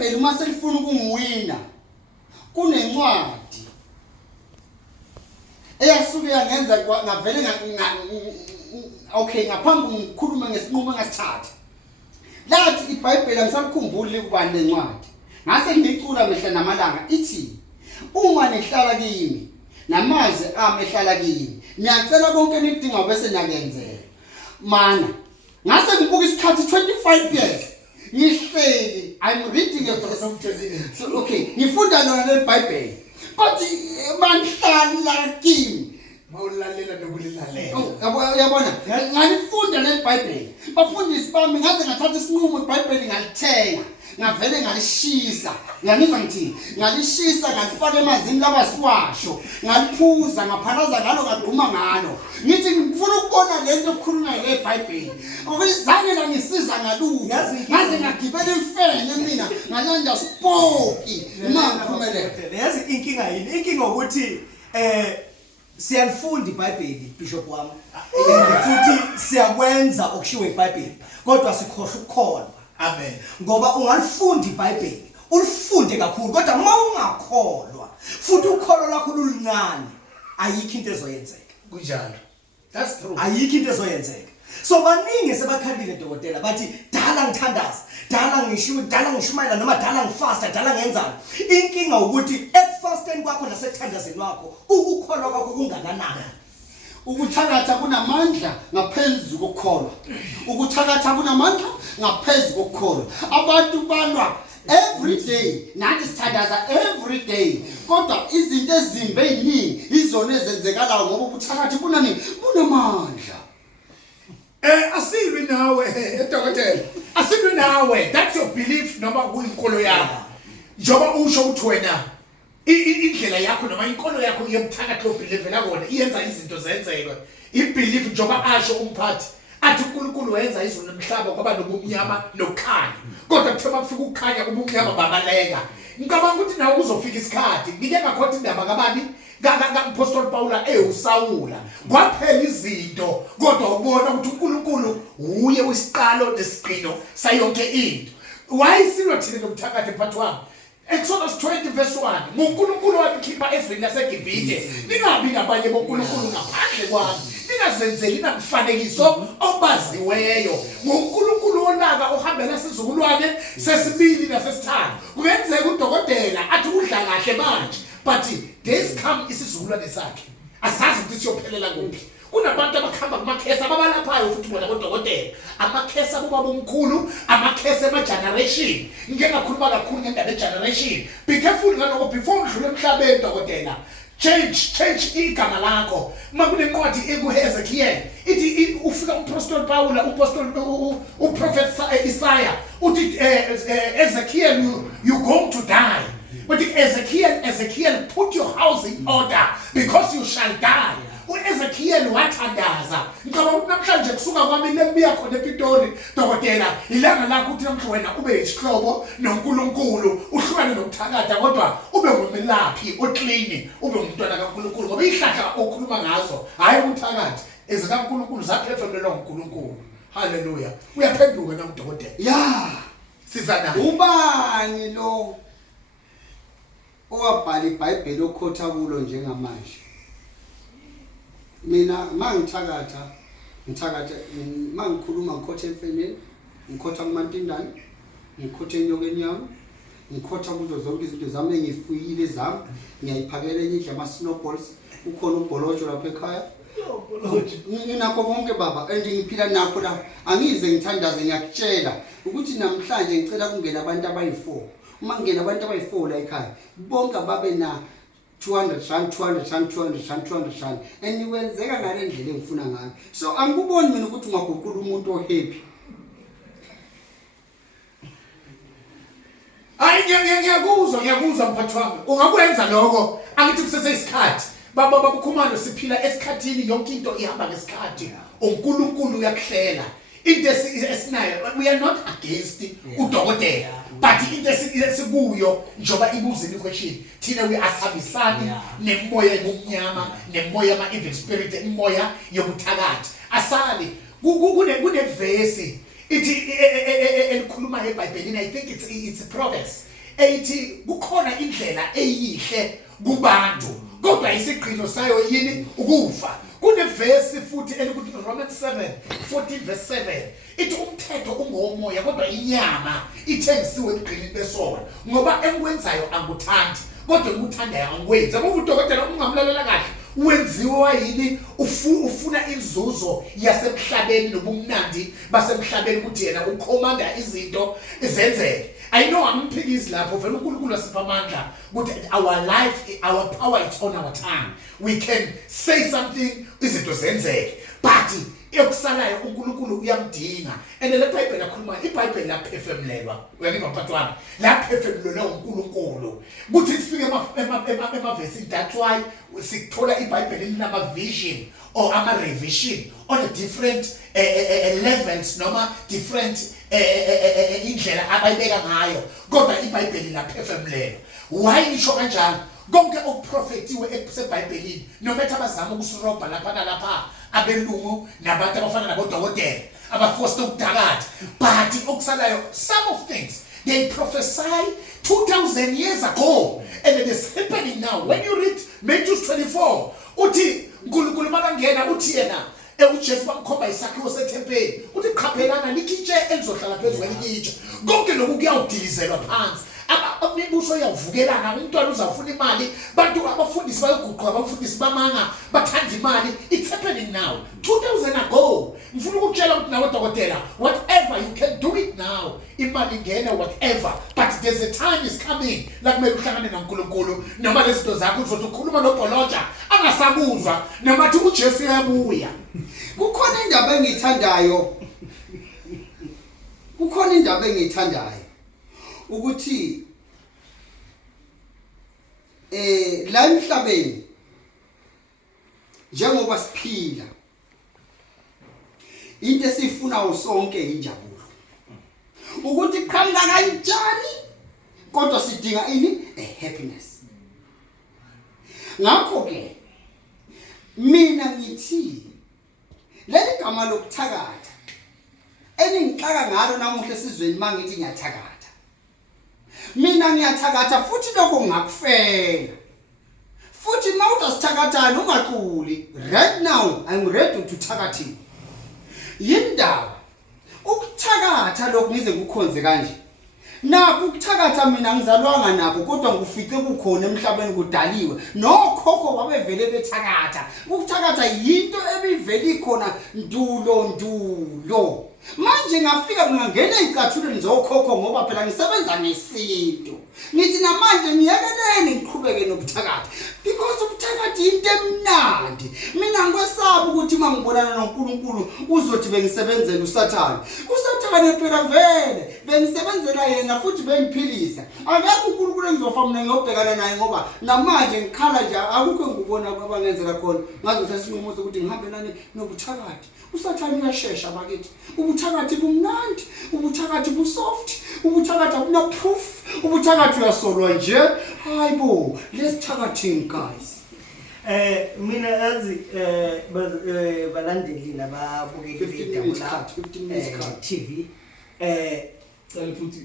iBhayibheli uma selifuna ukungwina kunencwadi eyasuke yangenza ngavele okay ngaphambi ngikhuluma ngesinqumo engasithatha lathi iBhayibheli angisalikhumbuli kubani lencwadi ngase ngicula mehla namalanga ithi uma nihlala kimi namazwi ami ehlala kimi ngiyacela konke nidinga bese niyakenzela mana ngase ngibuka isikhathi 25 years ngihleli I'm reading a so okay ngifunda lona leBhayibheli but manhlala kimi mawulalela nokulilalela uyabona ngalifunda leBhayibheli bafundisi bami ngaze ngathatha isinqumo iBhayibheli ngalithenga ngavele ngalishisa ngiyaniza ngithi ngalishisa ngalifaka emazini labasiwasho ngaliphuza ngaphalaza ngalo ngagquma ngalo ngithi ngifuna ukubona lento okukhulunywa leBhayibheli okuzange la ngisiza ngalutho ngaze ngagibela imfene mina ngalanda spoki mangiphumelele yazi inkinga yini inkinga ukuthi siyalifunda iBhayibheli bishop wami futhi siyakwenza okushiwo iBhayibheli kodwa sikhohle ukukholwa amen ngoba ungalifunda iBhayibheli ulifunde kakhulu kodwa uma ungakholwa futhi ukholo lakho lulincane ayikho into ezoyenzeka kunjalo that's true ayikho into ezoyenzeka so baningi sebakhandile dokotela bathi dala ngithandaza dala ngisho dala ngishumayela noma dala ngifasta dala ngenzani inkinga ukuthi ekufasteni kwakho nasekuthandazeni kwakho ukukholwa kwakho kungakanani ukuthakatha kunamandla ngaphezulu kokukholwa ukuthakatha kunamandla ngaphezulu kokukholwa abantu balwa every day nathi sithandaza every day kodwa izinto ezimbi eziningi izona ezenzekalayo ngoba ukuthakatha kunamandla asilwi nawe dokotela asilwi nawe that's your belief noma kuyinkolo yakho njoba usho ukuthi wena indlela yakho noma inkolo yakho yobuthakathi lobelieve lakona iyenza izinto zenzeke ibelief njoba asho umphathi athi uNkulunkulu wenza izulu nomhlaba kwaba nobumnyama nokukhanya kodwa kuthema kufika ukukhanya ubumnyama babaleka ngicabanga ukuthi nawe uzofika isikhathi ngike ngakhotha indaba kabani kaApostle Paula uSawula kwaphela izinto kodwa ubona ukuthi uNkulunkulu uye wesiqalo nesiqino sayonke into why silwa thina lobuthakathi mphathi wami Exodus 20 verse 1 uNkulunkulu wakhipha ezweni laseGibhithe ningabi nabanye boNkulunkulu ngaphandle kwami ningazenzeli nakufanekiso obaziweyo ngoNkulunkulu onaka ohambela sizukulwane sesibili nasesithathu kungenzeka udokotela athi udla kahle manje but days come isizukulwane sakhe asazi ukuthi siyophelela kuphi kunabantu abakhamba kumakhesi ababalaphayo futhi bona kodokotela amakhesi abobaba omkhulu amakhesi ema-generation ngike ngakhuluma kakhulu ngendaba e-generation be careful ngaloko before udlule emhlabeni dokotela change igama lakho uma kunencwadi ekuHezekiel ithi ufika uProfessor Paula uProphet Isaiah uthi Ezekiel you going to die but Ezekiel put your house in order because you shall die uEzekiel wathandaza ngicabanga ukuthi namhlanje kusuka kwami lebuya khona ePitori dokotela ilanga lakho uthi namhlanje wena ube isihlobo noNkulunkulu uhlukane nokuthakatha kodwa ube ngumelaphi oclean ube umntwana kaNkulunkulu ngoba ihlahla okhuluma ngazo hayi ukuthakatha ezikaNkulunkulu zaphefumulelwa nguNkulunkulu haleluya uyaphenduka na udokotela ya sizana ubani lo owabhala iBhayibheli okhotha kulo njengamanje mina mangithakatha mangikhuluma ngikhotha emfeneni ngikhotha kumantindane ngikhotha enyokeni yami ngikhotha kuzo zonke izinto zami engifuyile zami ngiyayiphakela enye indle ama-snowballs ukhona ubholotsho lapha ekhaya nginakho konke baba and ngiphila nakho la angize ngithandaze ngiyakutshela ukuthi namhlanje ngicela kungena abantu abayi4 uma kungena abantu abayi4 la ekhaya bonke babe na 200 rand and iwenzeka ngale ndlela engifuna ngayo so angikuboni mina ukuthi ungaguqula umuntu ohappy hayi ngiyakuzwa mphathi wami ungakwenza lokho angithi kusese isikhathi baba babukhumalo siphila esikhathini yonke into ihamba ngesikhathi uNkulunkulu uyakuhlela into esinayo we are not against udokotela but into esikuyo njoba ibuzini question thina we asabisani nemoya yobumnyama nemoya ama evil spirit imoya yobuthakathi asali kune verse ithi elikhuluma eBhayibhelini I think it's Proverbs ethi kukhona indlela eyihle kubantu kodwa isigqino sayo yini ukufa. Kunevesi futhi elikuthi Romans 7:14 verse 7 ithi umthetho ungomoya kodwa inyama ithengisiwe ekugqilini besona ngoba engikwenzayo angikuthandi kodwa engikuthandayo angikwenzi. Ngoba udokotela ungamlalela kahle wenziwa yini ufuna inzuzo yasemhlabeni nobumnandi basemhlabeni ukuthi yena ukhomanda izinto ezenzeke. I know amphikisi lapho vele uNkulunkulu asipha amandla ukuthi our life, our power is on our tongue. We can say something izinto zenzeke but ekusalayo uNkulunkulu uyamdinga. And le Bible lakhuluma iBhayibheli laphefemlelwa uyangiva mphathi wami laphefemlelwa uNkulunkulu kuthi sifike emavesi. That's why sikuthola iBhayibheli linama vision or ama revision on a different levels noma different indlela abayibeka ngayo kodwa iBhayibheli laphefemlelwa. Why ngisho kanjalo? Konke okuprofetiwe eseBhayibhelini noma ethi abazama ukusirobha lapha nalapha abelungu nabantu abafana nabodokotela abaforced ukudakada but okusalayo some of things they prophesy 2000 years ago and it is happening now. When you read Matthew 24 uthi uNkulunkulu makangena uthi yena uJesu bamkhomba isakhiwo sethempeli uthi qhaphelana likhitshe elizohlala phezulu kwelikitshe konke lokhu kuyawudizelwa phansi. Abamibuso yavukelana umntwana uzafuna imali bantu abafundisi bayoguquka abafundisi bamanga bathanda imali. It's happening now 2000 ago. Ngifuna ukutshela ukuthi nawe dokotela whatever you can do it now imali ngena whatever but there's a time is coming la kumele uhlangane noNkulunkulu noma lezinto zakho uzothi ukhuluma noBholoja angasakuzwa noma athi uJesu uyabuya. Kukhona indaba engiyithandayo. Kukhona indaba engiyithandayo ukuthi la emhlabeni njengoba siphila into esifuna usonke injabulo ukuthi qhamuka kanjani kodwa sidinga ini happiness. Ngakho ke mina ngithi leli gama lokuthakatha eningixaka ngalo namuhla esizweni mangithi ngiyathakatha mina ngiyathakatha futhi lokho ngakufela futhi mawuthi sithakathana ungaquli. Right now I'm ready to thakathini yindaba ukuthakatha lokho ngize kukhonze kanje nakho ukuthakatha mina ngizalwanga nako kodwa ngufice kukhona emhlabeni kudaliwe nokhokho babevele bethakatha. Ukuthakatha yinto ebiveli khona ndulo manje ngafika ngingena ezicathulweni zokhokho ngoba phela ngisebenza ngesinto ngithi namanje ngiyekeleni ngiqhubeke nokuthakatha because ukuthakatha into emnandi. Mina ngikwesaba ukuthi mangibonana noNkulunkulu uzothi bengisebenzela uSathane phela vele bengisebenzela yena futhi bengiphilisa. Akekho uNkulunkulu engizofa mina ngiyobhekana naye ngoba namanje ngikhala nje akukho engikubona kwabangenzela khona ngaze sesinqumo ukuthi ngihambe nani nokuthakatha. uSathane uyashesha bakithi. Ubuthakathi bumnandi, ubuthakathi busoft, ubuthakathi abuna proof, ubuthakathi uyasolwa nje. Hayibo, let's thakathing guys. Mina azi balandeli nababukeli bethu la 15 minutes TV futhi